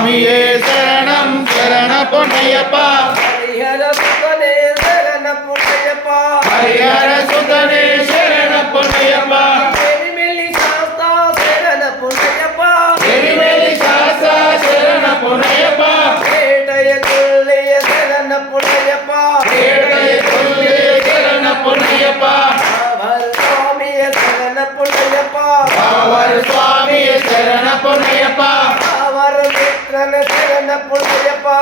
சுவாமியே சரணம் சரண பொன்னையப்பா ஹரிஹர சுதனே சரண பொன்னையப்பா ஹரிஹர சுதனே சரண பொன்னையப்பா எரிமெலி சாஸ்தா சரண பொன்னையப்பா எரிமேலி சாஸ்தா சரண பொன்னையப்பா ஏடைய துல்லிய சரண பொன்னையப்பா ஏழைய சொல்லே சரண பொன்னையப்பா அவர் சுவாமிய சரண பொன்னையப்பா அவர் சுவாமியே சரண பொன்னையப்பா அவர் மித்ரன சரண பொன்னையப்பா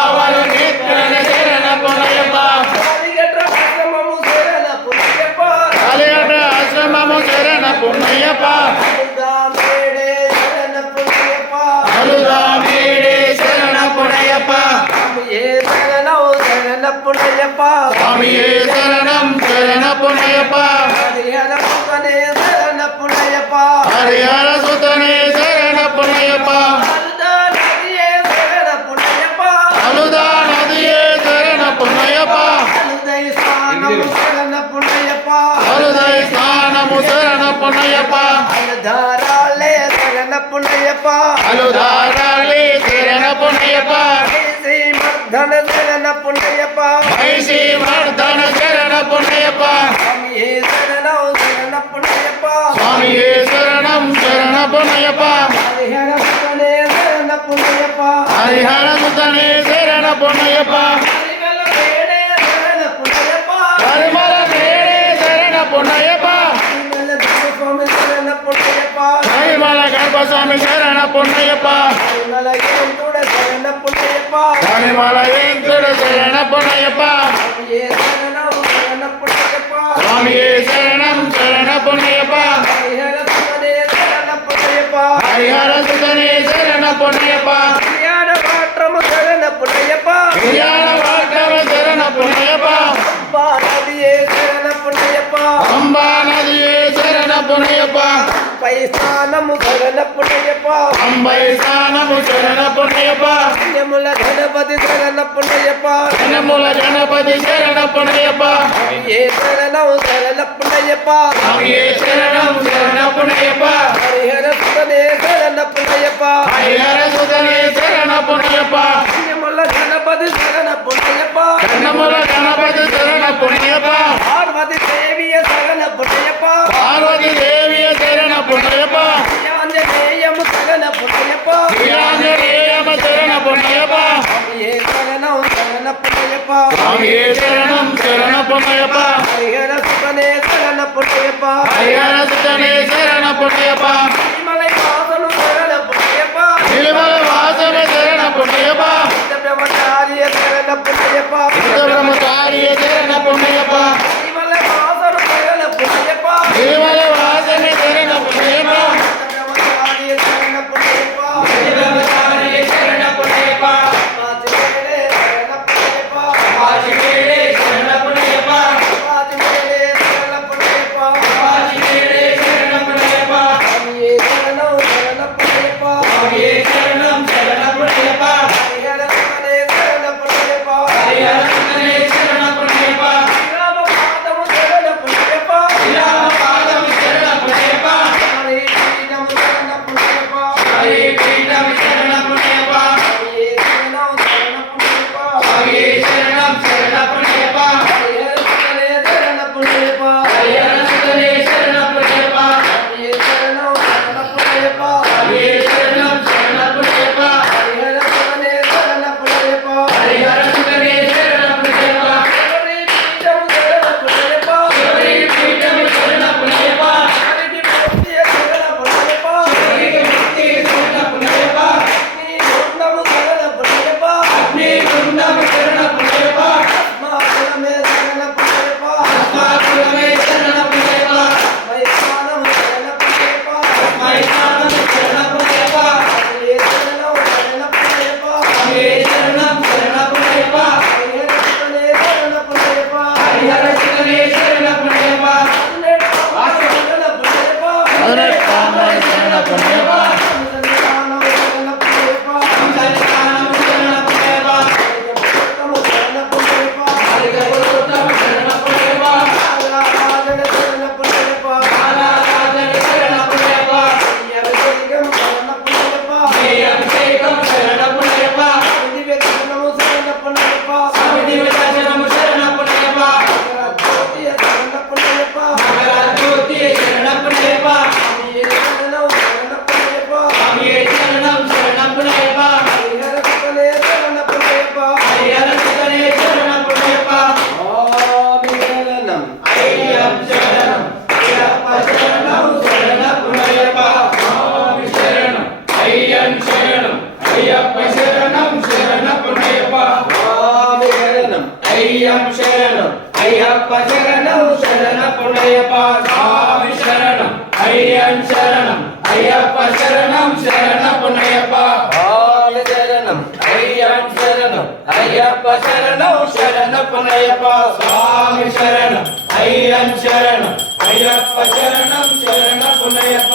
அவர் நேத்திரன சரண பொன்னையப்பா ஹரிகற்ற ஆசிரமமு சரண பொன்னையப்பா அலையற்ற ஆசிரமமு சரண பொன்னையப்பா அமுதாமேடே சரண பொன்னையப்பா அழுதாமேடே சரண பொன்னையப்பா சுவாமியே சரணோ சரண பொன்னையப்பா சுவாமியே சரணம் சரண பொன்னையப்பா ஹரிஹர சுதனே சரண பொன்னையப்பா ஹரிஹர சுதனே சரண பொன்னையப்பா அழுதா நதியே சரண பொன்னையப்பா அழுதா நதியே சரண பொன்னையப்பா அழுதை சாணம் சரண பொன்னையப்பா அழுதை ஸ்நானமு சரண பொன்னையப்பா அழுதாராலே சரண பொன்னையப்பா அழுதாராளே சரண பொன்னையப்பா ஐசி மர்தன சரண பொன்னையப்பா ஐசி மர்தன சரண பொன்னையப்பா சுவாமியே சரணோ சரண பொன்னையப்பா சுவாமியே சரணம் சரண பொன்னையப்பா ஹரிஹர சுதனே சரண பொன்னையப்பா ஹரிஹர சுதனே சரண பொன்னையப்பா ஹரிமல வேடே சரண பொன்னையப்பா பரிமள மேடே சரண பொன்னையப்பா ஹரிமல சுவாமி சரண பொன்னையப்பா பரிமள கர்ப்பசாமி சரண பொன்னையப்பா ஹரிமல ஏந்துட சரண பொன்னையப்பா பரிமள ஏந்திர சரண பொன்னையப்பா சுவாமியே சரணோ சரண பொன்னையப்பா சுவாமியே சரணம் சரண பொன்னையப்பா ஹரிஹர சுதனே சரண பொன்னையப்பா ஹரிஹர சுதனே சரண பொன்னையப்பா கல்யாண மாற்றமு சரண பொன்னையப்பா கல்யாண வாட்டவ சரண பொன்னையப்பா அம்பா நதியே சரண பொன்னையப்பா அம்பா நதியே சரண பொன்னையப்பா பைசானமு சரண பொன்னையப்பா அம்பை ஸ்நானமு சரண பொன்னையப்பா யமுல கணபதி சரண பொன்னையப்பா ஜனமுல கணபதி சரண பொன்னையப்பா ஏ சரணோ சரண பொன்னையப்பா சுவாமியே சரணம் சரண பொன்னையப்பா ஹரிஹர சுதனே சரண பொன்னையப்பா ஹரிஹர சுதனே சரண பொன்னையப்பா யமுல கணபதி சரண பொன்னையப்பா ஜனமுல கணபதி சரண பொன்னையப்பா பார்வதி தேவிய சரண பொன்னையப்பா பார்வதி தேவிய சரண பொன்னையப்பா ஆஞ்சநேயமு சரண பொன்னையப்பா ஸ்ரீராஞ்சநேயம சரண பொன்னையப்பா ஏ சரணோ சரண பொன்னையப்பா சுவாமியே சரணம் சரண பொன்னையப்பா ஹரிஹர சுதனே சரண பொன்னையப்பா ஹரிஹர சுதனே சரண பொன்னையப்பா மலை வாசனு சரண பொன்னையப்பா நிலமல வாசன சரண பொன்னையப்பா பிரம்மச்சாரிய சரண பொன்னையப்பா பிரம்மச்சாரிய சரண பொன்னையப்பா மலை வாசனு சரண பொன்னையப்பா நிலமல வாசன சரண பொன்னையப்பா பிரம்மச்சாரிய சரண பொன்னையப்பா பிரம்மச்சாரிய சரண பொன்னையப்பா பாதிமேலே சரண பொன்னையப்பா பாசிமேலே சரண பொன்னையப்பா பாதிமேலே சரண பொன்னையப்பா பாசிமேலே சரண பொன்னையப்பா சுவாமியே சரணோ சரண பொன்னையப்பா சுவாமியே சரணம் சரண பொன்னையப்பா ஹரிஹர சுதனே சரண பொன்னையப்பா ஹரிஹர అయ్యప్ప శరణం శరణపునయప్ప స్వామి శరణం అయ్యం శరణం అయ్యప్ప శరణం శరణపునయప్ప స్వామి శరణం అయ్యం శరణం అయ్యప్ప శరణం శరణపునయప్ప స్వామి శరణం అయ్యం శరణం అయ్యప్ప శరణం శరణపునయప్ప స్వామి శరణం అయ్యం శరణం అయ్యప్ప శరణం శరణపునయప్ప